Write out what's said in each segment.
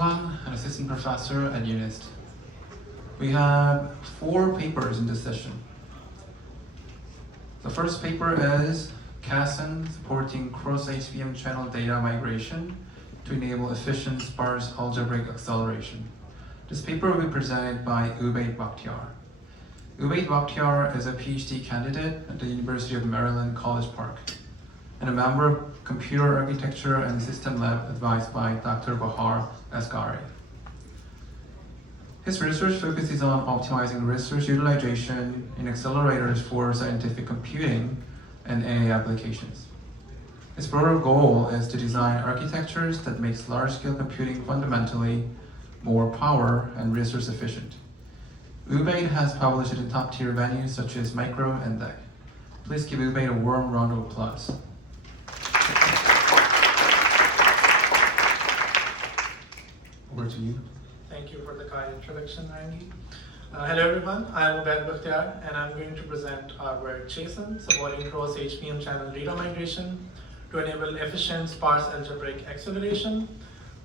everyone, an assistant professor at UNIST. We have 4 papers in this session. The first paper is Chasoň supporting cross-HBM channel data migration to enable efficient sparse algebraic acceleration. This paper will be presented by Ubaid Bakhtiar. Ubaid Bakhtiar is a PhD candidate at the University of Maryland, College Park, and a member of Computer Architecture and System Lab advised by Dr. Bahar, Asgari. His research focuses on optimizing resource utilization in accelerators for scientific computing and AI applications. His broader goal is to design architectures that makes large-scale computing fundamentally more power and resource efficient. Ubaid has published in top-tier venues such as Micro and DEC. Please give Ubaid a warm round of applause. Over to you. Thank you for the kind introduction, Randy. Hello everyone, I am Ubaid Bakhtiar and I'm going to present our work Chasoň supporting cross-HBM channel data migration to enable efficient sparse algebraic acceleration.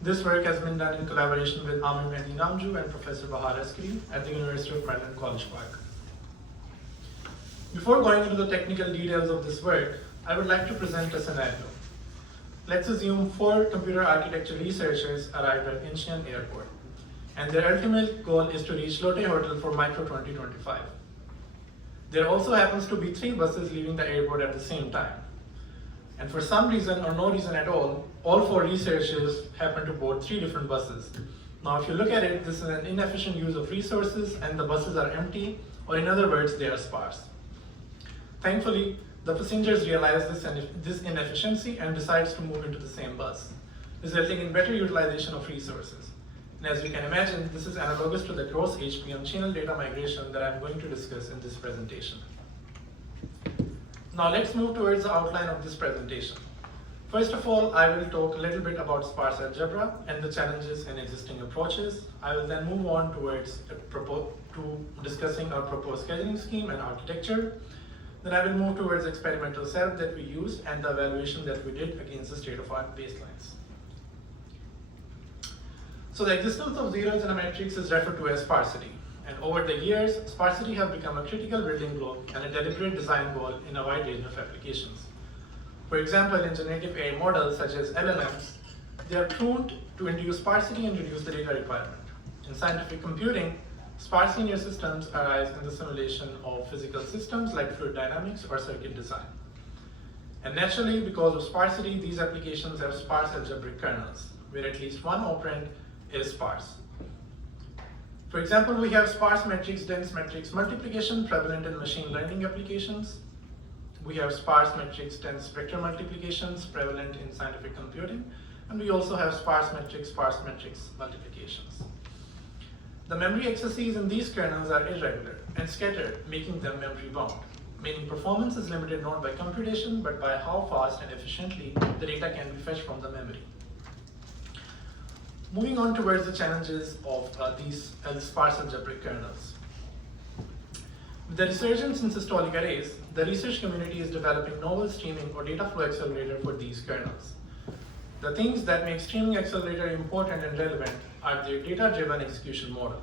This work has been done in collaboration with Amirmahdi, Namjoo and Professor Bahar Asgari at the University of Maryland, College Park. Before going into the technical details of this work, I would like to present a scenario. Let's assume 4 computer architecture researchers arrived at Incheon Airport, and their ultimate goal is to reach Lotte Hotel for Micro 2025. There also happens to be 3 buses leaving the airport at the same time. And for some reason or no reason at all 4 researchers happen to board 3 different buses. Now if you look at it, this is an inefficient use of resources and the buses are empty, or in other words, they are sparse. Thankfully, the passengers realize this inefficiency and decides to move into the same bus, resulting in better utilization of resources. And as you can imagine, this is analogous to the cross-HBM channel data migration that I'm going to discuss in this presentation. Now let's move towards the outline of this presentation. First of all, I will talk a little bit about sparse algebra and the challenges in existing approaches. I will then move on towards discussing our proposed scheduling scheme and architecture. Then I will move towards the experimental setup that we used and the evaluation that we did against the state-of-art baselines. So the existence of zeros in a matrix is referred to as sparsity. And over the years, sparsity have become a critical building block and a deliberate design goal in a wide range of applications. For example, in generative AI models such as LLMs, they are prone to induce sparsity and reduce the data requirement. In scientific computing, sparse linear systems arise in the simulation of physical systems like fluid dynamics or circuit design. And naturally, because of sparsity, these applications have sparse algebraic kernels, where at least one operand is sparse. For example, we have sparse matrix dense matrix multiplication prevalent in machine learning applications. We have sparse matrix dense vector multiplications prevalent in scientific computing. And we also have sparse matrix multiplications. The memory accesses in these kernels are irregular and scattered, making them memory bound, meaning performance is limited not by computation, but by how fast and efficiently the data can be fetched from the memory. Moving on towards the challenges of these sparse algebraic kernels. With the resurgence in systolic arrays, the research community is developing novel streaming or data flow accelerator for these kernels. The things that make streaming accelerator important and relevant are their data-driven execution model,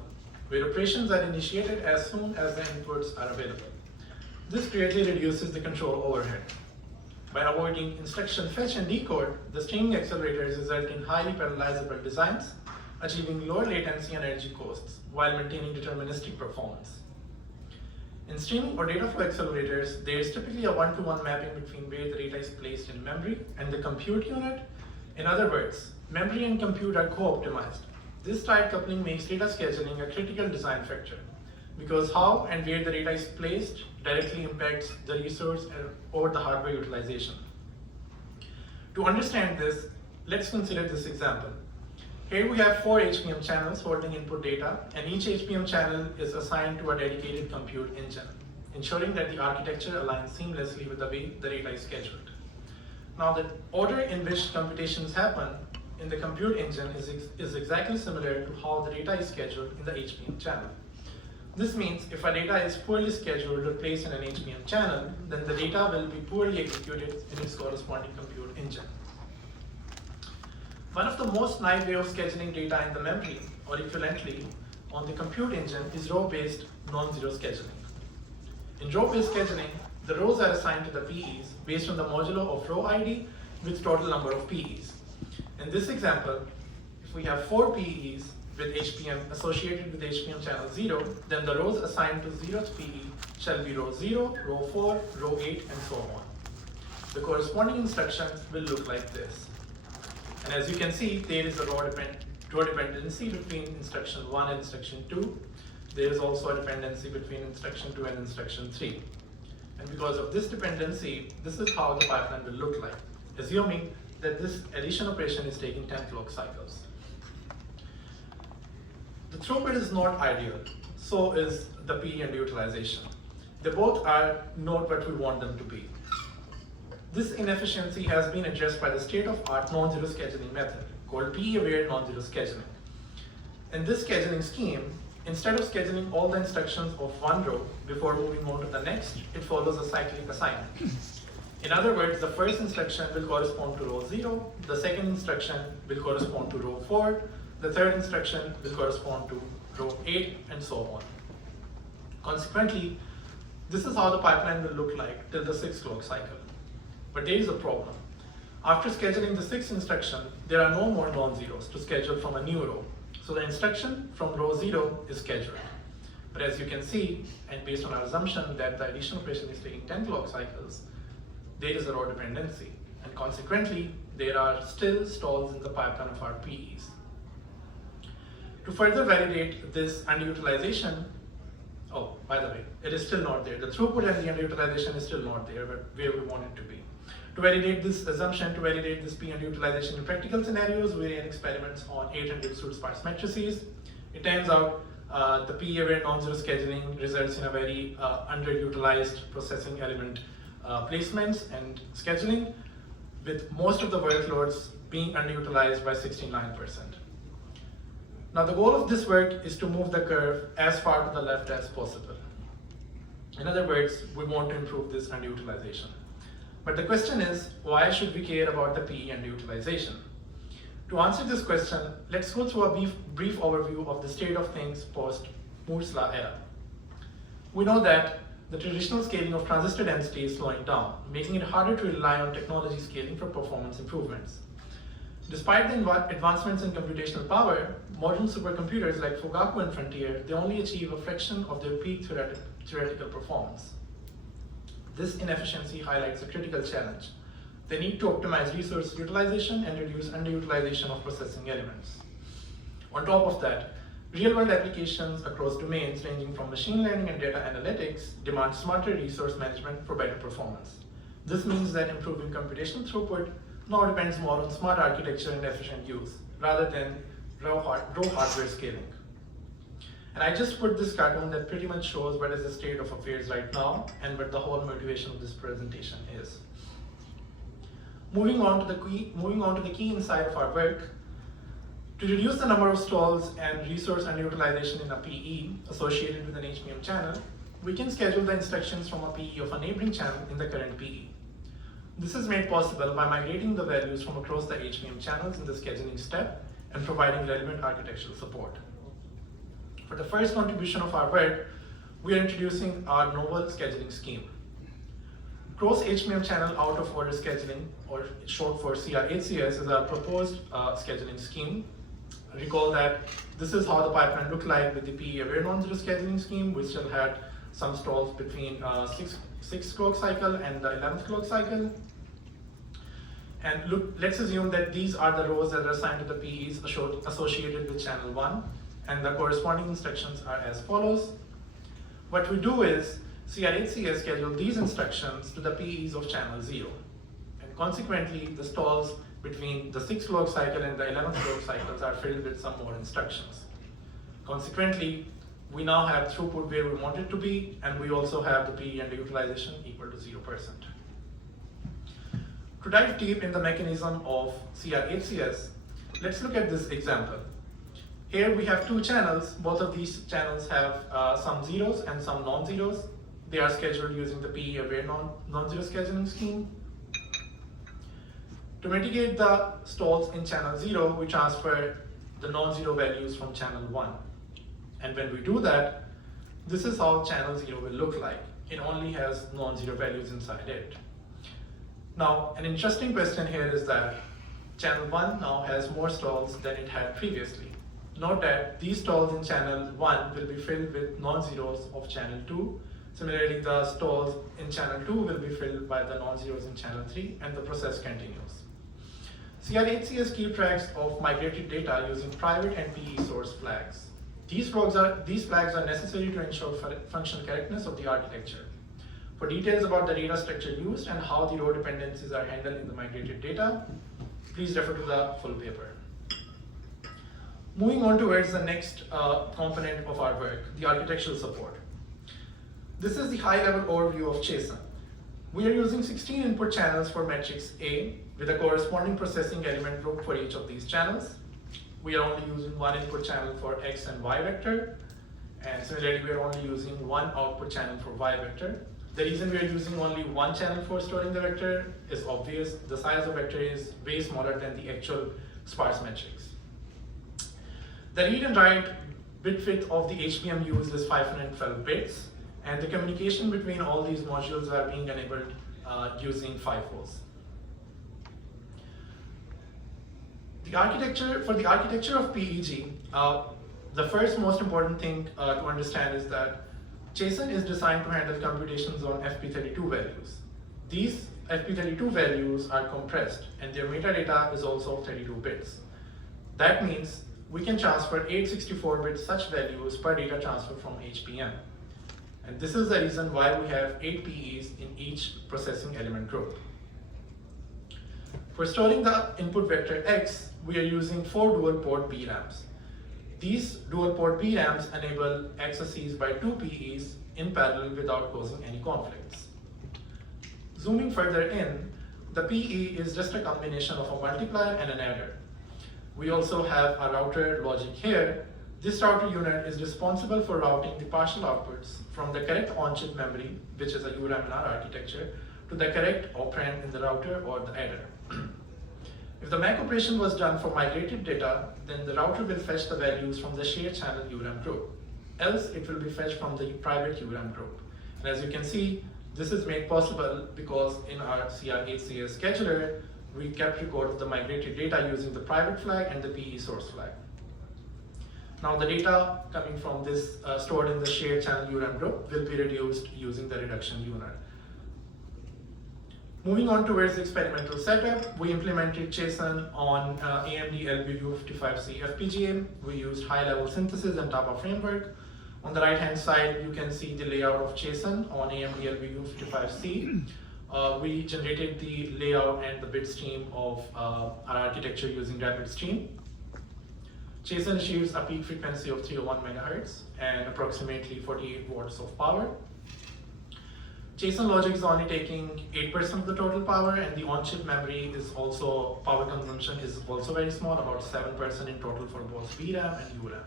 where operations are initiated as soon as the inputs are available. This greatly reduces the control overhead. By avoiding instruction fetch and decode, the streaming accelerators result in highly parallelizable designs, achieving lower latency and energy costs while maintaining deterministic performance. In streaming or data flow accelerators, there is typically a one-to-one mapping between where the data is placed in memory and the compute unit. In other words, memory and compute are co-optimized. This tight coupling makes data scheduling a critical design factor, because how and where the data is placed directly impacts the resource or the hardware utilization. To understand this, let's consider this example. Here we have 4 HBM channels holding input data, and each HBM channel is assigned to a dedicated compute engine, ensuring that the architecture aligns seamlessly with the way the data is scheduled. Now, the order in which computations happen in the compute engine is exactly similar to how the data is scheduled in the HBM channel. This means if a data is poorly scheduled or placed in an HBM channel, then the data will be poorly executed in its corresponding compute engine. One of the most naive way of scheduling data in the memory, or equivalently on the compute engine, is row-based non-zero scheduling. In row-based scheduling, the rows are assigned to the PEs based on the modulo of row ID with total number of PEs. In this example, if we have 4 PEs with HBM associated with HBM channel 0, then the rows assigned to 0th PE shall be row 0, row 4, row 8, and so on. The corresponding instructions will look like this. And as you can see, there is a row dependency between instruction 1 and instruction 2. There is also a dependency between instruction 2 and instruction 3. And because of this dependency, this is how the pipeline will look like, assuming that this addition operation is taking 10 clock cycles. The throughput is not ideal, so is the PE underutilization. They both are not what we want them to be. This inefficiency has been addressed by the state-of-art non-zero scheduling method called PE-aware non-zero scheduling. In this scheduling scheme, instead of scheduling all the instructions of one row before moving on to the next, it follows a cyclic assignment. In other words, the first instruction will correspond to row 0, the second instruction will correspond to row 4, the third instruction will correspond to row 8, and so on. Consequently, this is how the pipeline will look like till the 6th clock cycle. But there is a problem. After scheduling the 6th instruction, there are no more non-zeros to schedule from a new row. So the instruction from row 0 is scheduled. But as you can see, and based on our assumption that the addition operation is taking 10 clock cycles, there is a row dependency. And consequently, there are still stalls in the pipeline of our PEs. To further validate this underutilization, oh, by the way, it is still not there. The throughput and the underutilization is still not there where we want it to be. To validate this assumption, to validate this P underutilization in practical scenarios, we ran experiments on 800 pseudo-sparse matrices. It turns out the PE-aware non-zero scheduling results in a very underutilized processing element placements and scheduling, with most of the workloads being underutilized by 69%. Now the goal of this work is to move the curve as far to the left as possible. In other words, we want to improve this underutilization. But the question is, why should we care about the PE underutilization? To answer this question, let's go through a brief overview of the state of things post-Moore's Law era. We know that the traditional scaling of transistor density is slowing down, making it harder to rely on technology scaling for performance improvements. Despite the advancements in computational power, modern supercomputers like Fugaku and Frontier, they only achieve a fraction of their peak theoretical performance. This inefficiency highlights a critical challenge. They need to optimize resource utilization and reduce underutilization of processing elements. On top of that, real-world applications across domains ranging from machine learning and data analytics demand smarter resource management for better performance. This means that improving computational throughput now depends more on smart architecture and efficient use, rather than raw hardware scaling. And I just put this cartoon that pretty much shows what is the state of affairs right now and what the whole motivation of this presentation is. Moving on to the key insight of our work, to reduce the number of stalls and resource underutilization in a PE associated with an HBM channel, we can schedule the instructions from a PE of a neighboring channel in the current PE. This is made possible by migrating the values from across the HBM channels in the scheduling step and providing relevant architectural support. For the first contribution of our work, we are introducing our novel scheduling scheme. Cross HBM channel out of order scheduling, or short for CRHCS, is our proposed scheduling scheme. Recall that this is how the pipeline looked like with the PE-aware non-zero scheduling scheme, which still had some stalls between 6th clock cycle and the 11th clock cycle. And look, let's assume that these are the rows that are assigned to the PEs associated with channel 1, and the corresponding instructions are as follows. What we do is CRHCS schedule these instructions to the PEs of channel 0. And consequently, the stalls between the 6th clock cycle and the 11th clock cycles are filled with some more instructions. Consequently, we now have throughput where we want it to be, and we also have the PE underutilization equal to 0%. To dive deep in the mechanism of CRHCS, let's look at this example. Here we have two channels. Both of these channels have some zeros and some non-zeros. They are scheduled using the PE-aware non-zero scheduling scheme. To mitigate the stalls in channel 0, we transfer the non-zero values from channel 1. And when we do that, this is how channel 0 will look like. It only has non-zero values inside it. Now, an interesting question here is that channel 1 now has more stalls than it had previously. Note that these stalls in channel 1 will be filled with non-zeros of channel 2. Similarly, the stalls in channel 2 will be filled by the non-zeros in channel 3, and the process continues. CR8CS keeps tracks of migrated data using private and PE source flags. These flags are necessary to ensure functional correctness of the architecture. For details about the data structure used and how the row dependencies are handled in the migrated data, please refer to the full paper. Moving on towards the next component of our work, the architectural support. This is the high-level overview of Chasoň. We are using 16 input channels for matrix A with a corresponding processing element group for each of these channels. We are only using one input channel for X and Y vector, and similarly we are only using one output channel for Y vector. The reason we are using only one channel for storing the vector is obvious. The size of vector is way smaller than the actual sparse matrix. The read and write bit width of the HBM used is 512 bits, and the communication between all these modules are being enabled using FIFOs. For the architecture of PEG, the first most important thing to understand is that Chasoň is designed to handle computations on FP32 values. These FP32 values are compressed, and their metadata is also 32 bits. That means we can transfer 864-bit such values per data transfer from HBM. And this is the reason why we have 8 PEs in each processing element group. For storing the input vector X, we are using 4 dual-port BRAMs. These dual-port BRAMs enable accesses by 2 PEs in parallel without causing any conflicts. Zooming further in, the PE is just a combination of a multiplier and an adder. We also have a router logic here. This router unit is responsible for routing the partial outputs from the correct on-chip memory, which is a URAM in our architecture, to the correct operand in the router or the adder. If the MAC operation was done for migrated data, then the router will fetch the values from the shared channel URAM group. Else, it will be fetched from the private URAM group. And as you can see, this is made possible because in our CR8CS scheduler, we kept record of the migrated data using the private flag and the PE source flag. Now the data coming from this stored in the shared channel URAM group will be reduced using the reduction unit. Moving on towards the experimental setup, we implemented Chasoň on AMD LBU55C FPGA. We used high-level synthesis and TAPA framework. On the right-hand side, you can see the layout of Chasoň on AMD LBU55C. We generated the layout and the bit stream of our architecture using rapid stream. Chasoň achieves a peak frequency of 301 MHz and approximately 48 watts of power. Chasoň logic is only taking 8% of the total power, and the on-chip memory is also, power consumption is also very small, about 7% in total for both VRAM and URAM.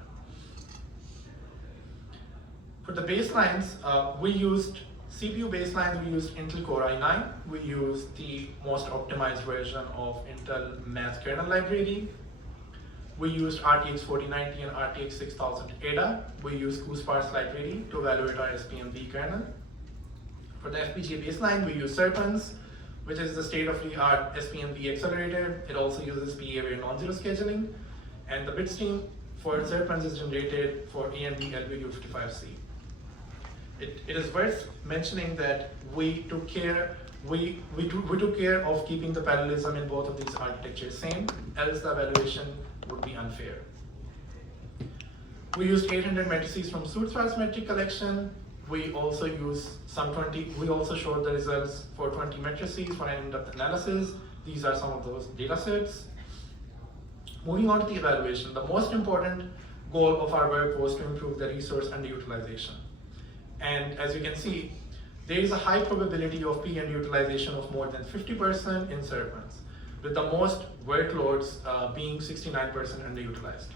For the baselines, we used CPU baselines, we used Intel Core i9, we used the most optimized version of Intel Math kernel library. We used RTX 4090 and RTX 6000 ADA. We used Sparse library to evaluate our SPMB kernel. For the FPGA baseline, we use Serpens, which is the state-of-the-art SPMB accelerator. It also uses PA-aware non-zero scheduling. And the bit stream for Serpens is generated for AMD LBU55C. It is worth mentioning that we took care of keeping the parallelism in both of these architectures same, else the evaluation would be unfair. We used 800 matrices from Sparse metric collection. We also showed the results for 20 matrices for an in-depth analysis. These are some of those data sets. Moving on to the evaluation, the most important goal of our work was to improve the resource underutilization. And as you can see, there is a high probability of P underutilization of more than 50% in Serpens, with the most workloads being 69% underutilized.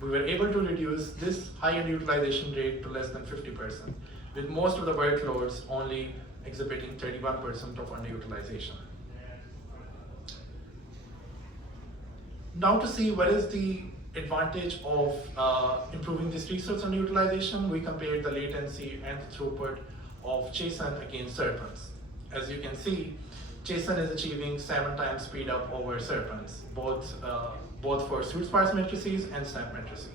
We were able to reduce this high underutilization rate to less than 50%, with most of the workloads only exhibiting 31% of underutilization. Now to see what is the advantage of improving this resource underutilization, we compared the latency and throughput of Chasoň against Serpents. As you can see, Chasoň is achieving 7 times speed up over Serpents, both for suit sparse matrices and snap matrices.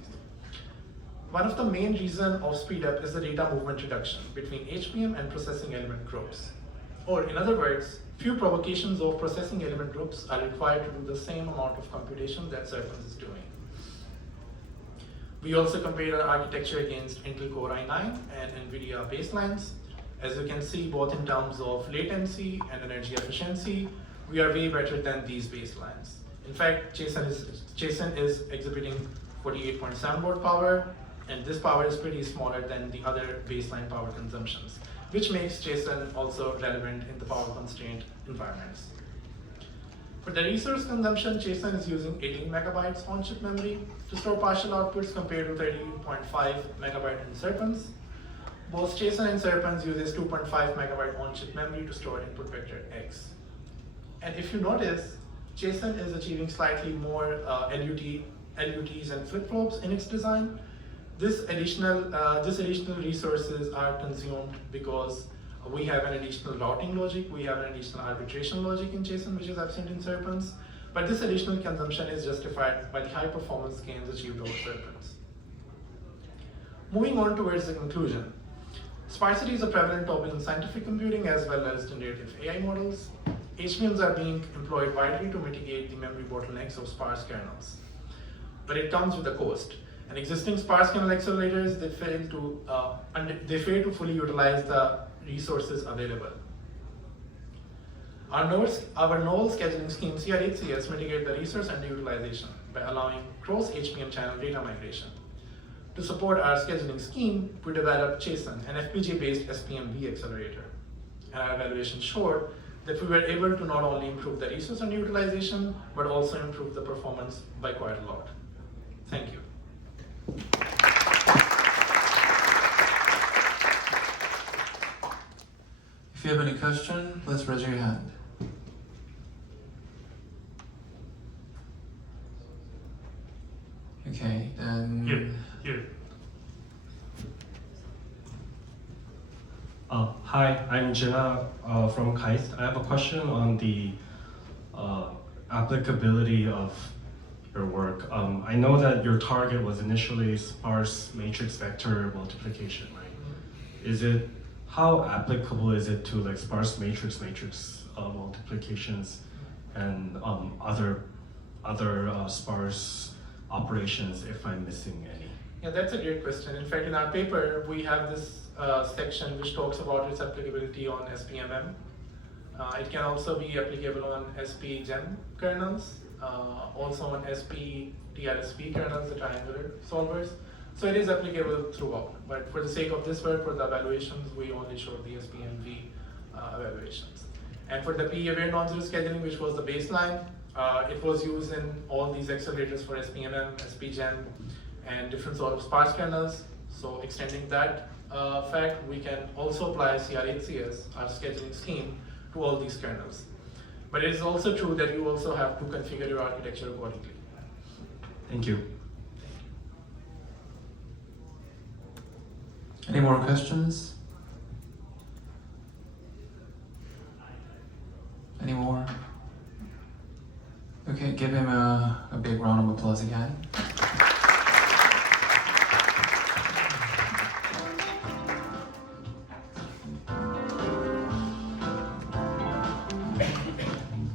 One of the main reasons of speed up is the data movement reduction between HBM and processing element groups. Or in other words, few provocations of processing element groups are required to do the same amount of computation that Serpents is doing. We also compared our architecture against Intel Core i9 and NVIDIA baselines. As you can see, both in terms of latency and energy efficiency, we are way better than these baselines. In fact, Chasoň is exhibiting 48.7 watt power, and this power is pretty smaller than the other baseline power consumptions, which makes Chasoň also relevant in the power constrained environments. For the resource consumption, Chasoň is using 18 megabytes on-chip memory to store partial outputs compared to 13.5 megabyte in Serpents. Both Chasoň and Serpents uses 2.5 megabyte on-chip memory to store input vector X. And if you notice, Chasoň is achieving slightly more LUTs and flip-flops in its design. This additional resources are consumed because we have an additional routing logic, we have an additional arbitration logic in Chasoň, which is absent in Serpents. But this additional consumption is justified by the high performance gains achieved over Serpents. Moving on towards the conclusion. Sparsity is a prevalent topic in scientific computing as well as generative AI models. HBMs are being employed widely to mitigate the memory bottlenecks of sparse kernels. But it comes with a cost. And existing sparse kernel accelerators, they fail to fully utilize the resources available. Our novel scheduling scheme CR8CS mitigate the resource underutilization by allowing cross HBM channel data migration. To support our scheduling scheme, we developed Chasoň, an FPGA-based SPMV accelerator. And our evaluation showed that we were able to not only improve the resource underutilization, but also improve the performance by quite a lot. Thank you. If you have any question, please raise your hand. Okay, then... Here. Hi, I'm Jenna from KAIST. I have a question on the applicability of your work. I know that your target was initially sparse matrix vector multiplication, right? How applicable is it to like sparse matrix multiplications and other sparse operations, if I'm missing any? Yeah, that's a great question. In fact, in our paper, we have this section which talks about its applicability on SPMM. It can also be applicable on SP-GEM kernels, also on SP-TRSP kernels, the triangular solvers. So it is applicable throughout. But for the sake of this work, for the evaluations, we only showed the SPMV evaluations. And for the PE-aware non-zero scheduling, which was the baseline, it was used in all these accelerators for SPMM, SP-GEM, and different sort of sparse kernels. So extending that fact, we can also apply CR8CS, our scheduling scheme, to all these kernels. But it is also true that you also have to configure your architecture accordingly. Thank you. Any more questions?